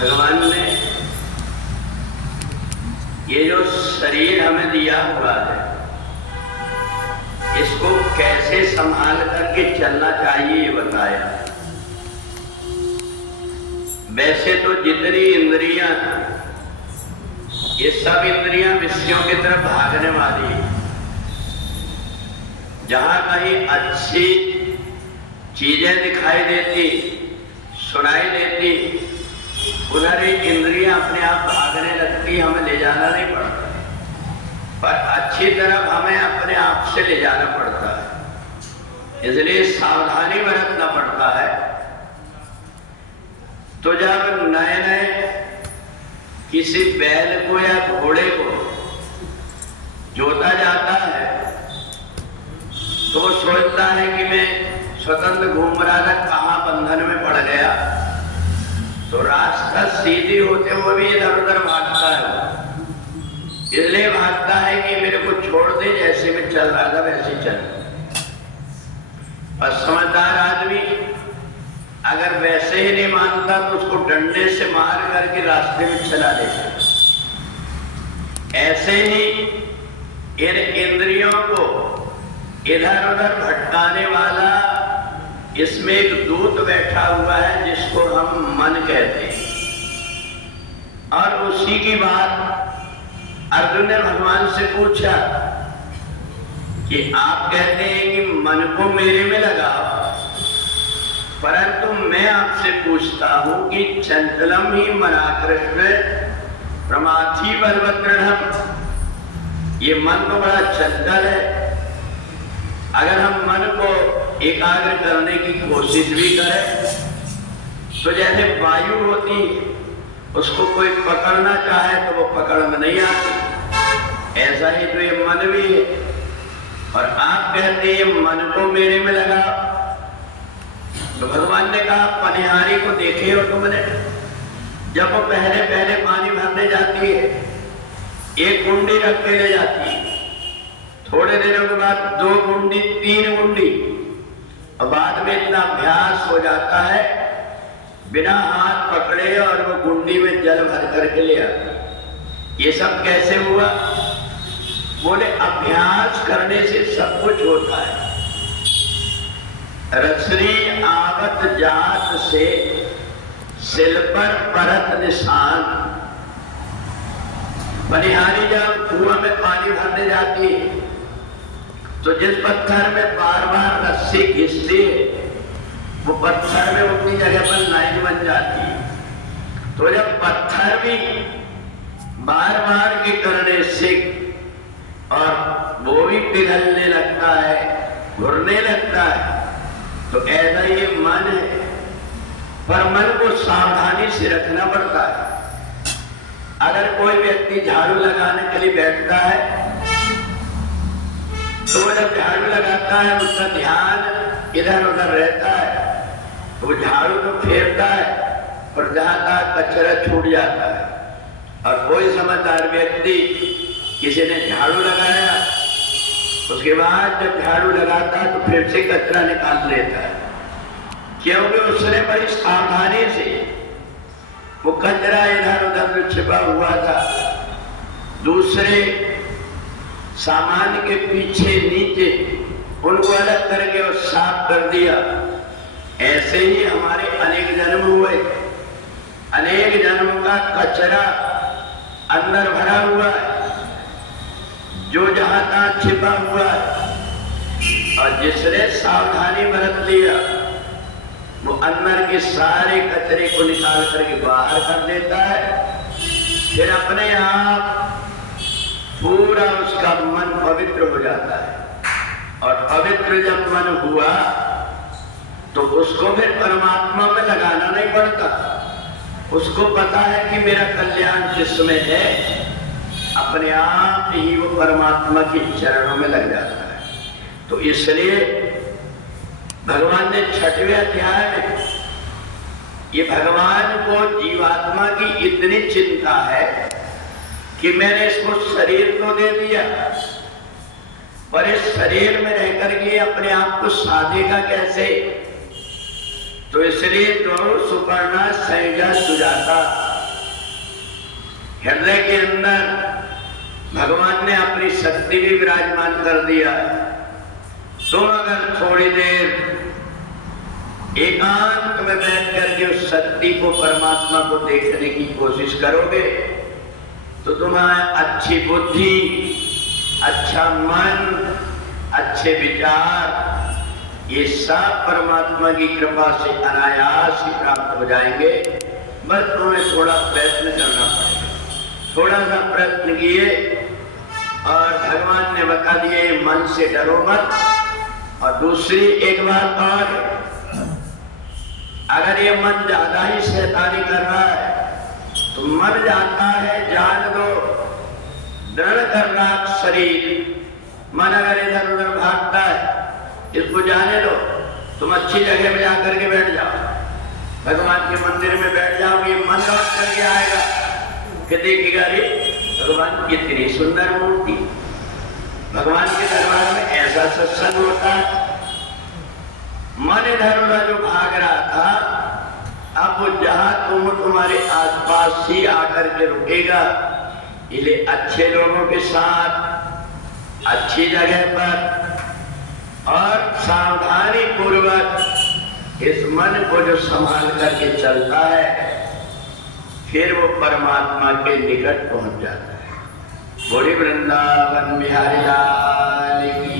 भगवान ने ये जो शरीर हमें दिया हुआ है, इसको कैसे संभाल करके चलना चाहिए ये बताया। वैसे तो जितनी इंद्रियां, ये सब इंद्रियां विषयों की तरफ भागने वाली है। जहां कहीं अच्छी चीजें दिखाई देती, सुनाई देती, उधर एक इंद्रियां अपने आप भागने लगती, हमें ले जाना नहीं पड़ता। पर अच्छी तरफ हमें अपने आप से ले जाना पड़ता है, इसलिए सावधानी बरतना पड़ता है। तो जब नए नए किसी बैल को या घोड़े को जोता जाता है तो वो सोचता है कि मैं स्वतंत्र घूम रहा था, कहाँ बंधन में पड़ गया। तो रास्ता सीधी होते हुए भी इधर उधर भागता है, इसलिए भागता है कि मेरे को छोड़ दे, जैसे मैं चल रहा था वैसे चल। और समझदार आदमी अगर वैसे ही नहीं मानता तो उसको डंडे से मार करके रास्ते में चला देता। ऐसे ही इन इंद्रियों को इधर उधर भटकाने वाला, इसमें एक दूत बैठा हुआ है जिसको हम मन कहते हैं। और उसी की बात अर्जुन ने भगवान से पूछा कि आप कहते हैं कि मन को मेरे में लगाओ, परंतु मैं आपसे पूछता हूं कि चंचलम ही मनाकृष्ण प्रमाथी बलवत्रणम, ये मन तो बड़ा चंचल है। अगर हम मन को एकाग्र करने की कोशिश भी करें तो जैसे वायु होती, उसको कोई पकड़ना चाहे तो वो पकड़ में नहीं आती, ऐसा ही तो ये मन भी है। और आप कहते हैं मन को मेरे में लगा। तो भगवान ने कहा, पनिहारी को देखे हो तुमने, जब वो पहले पहले पानी भरने जाती है, एक गुंडी रख के ले जाती है, थोड़े दिनों के बाद 2 गुंडी, 3 गुंडी, और बाद में इतना अभ्यास हो जाता है, बिना हाथ पकड़े और वो गुंडी में जल भर करके ले आता। ये सब कैसे हुआ? बोले अभ्यास करने से सब कुछ होता है। रसरी आवत जात से सिल पर परत निशान। पनिहारी जब कुआं में पानी भरने जाती है तो जिस पत्थर में बार बार रस्सी घिसती है, वो पत्थर में उतनी जगह पर लाइन बन जाती है। तो जब पत्थर भी बार बार के करने से और वो भी पिघलने लगता है, घुरने लगता है, तो ऐसा ये मन है। पर मन को सावधानी से रखना पड़ता है। अगर कोई व्यक्ति झाड़ू लगाने के लिए बैठता है तो वो जब झाड़ू लगाता है उसका ध्यान इधर उधर रहता है, तो वो झाड़ू तो फेरता है और जहां तक कचरा छूट जाता है। और कोई समझदार व्यक्ति, किसी ने झाड़ू लगाया, उसके बाद जब झाड़ू लगाता है तो फिर से कचरा निकाल लेता है, क्योंकि उसने बड़ी सावधानी से वो कचरा इधर उधर छिपा हुआ था, दूसरे सामान के पीछे नीचे उनको अलग करके और साफ कर दिया। ऐसे ही हमारे अनेक जन्म हुए, अनेक जन्मों का कचरा अंदर भरा हुआ है, जो जहां तहां छिपा हुआ है। और जिसने सावधानी बरत लिया वो अंदर के सारे कचरे को निकाल करके बाहर कर देता है। फिर अपने आप पूरा उसका मन पवित्र हो जाता है। और पवित्र जब मन हुआ तो उसको फिर परमात्मा में लगाना नहीं पड़ता। उसको पता है कि मेरा कल्याण जिसमें है, अपने आप ही वो परमात्मा के चरणों में लग जाता है। तो इसलिए भगवान ने 6वें अध्याय में ये भगवान को जीवात्मा की इतनी चिंता है कि मैंने इसको शरीर तो दे दिया, पर इस शरीर में रह करके अपने आप को साधेगा कैसे? तो इसलिए जो सुपर्णा, सैजा, सुजाता हृदय के अंदर भगवान ने अपनी शक्ति भी विराजमान कर दिया। तुम अगर थोड़ी देर एकांत में बैठ करके उस शक्ति को, परमात्मा को देखने की कोशिश करोगे तो तुम्हारा अच्छी बुद्धि, अच्छा मन, अच्छे विचार, ये सब परमात्मा की कृपा से अनायास ही प्राप्त हो जाएंगे। बस तुम्हें थोड़ा प्रयत्न करना पड़ेगा। थोड़ा सा प्रयत्न किए और भगवान ने बता दिए मन से डरो मत। और दूसरी एक बात और, अगर ये मन ज्यादा ही शैतानी कर रहा है तो मर जाता है, जान दो, दृढ़ कर रहा शरीर। मन अगर इधर उधर भागता है, इसको जाने दो। तुम अच्छी जगह में जाकर के बैठ जाओ, भगवान के मंदिर में बैठ जाओ, ये मन लौट करके आएगा कि देखिएगा रे भगवान कितनी सुंदर मूर्ति। भगवान के दरबार में ऐसा सत्संग होता है। मन इधर उधर जो भाग रहा था, अब वो जहां तुम्हारे आसपास ही आकर के रुकेगा। इसलिए अच्छे लोगों के साथ, अच्छी जगह पर और सावधानी पूर्वक इस मन को जो संभाल करके चलता है, फिर वो परमात्मा के निकट पहुंच जाता है। बोले वृंदावन बिहारी लाल की।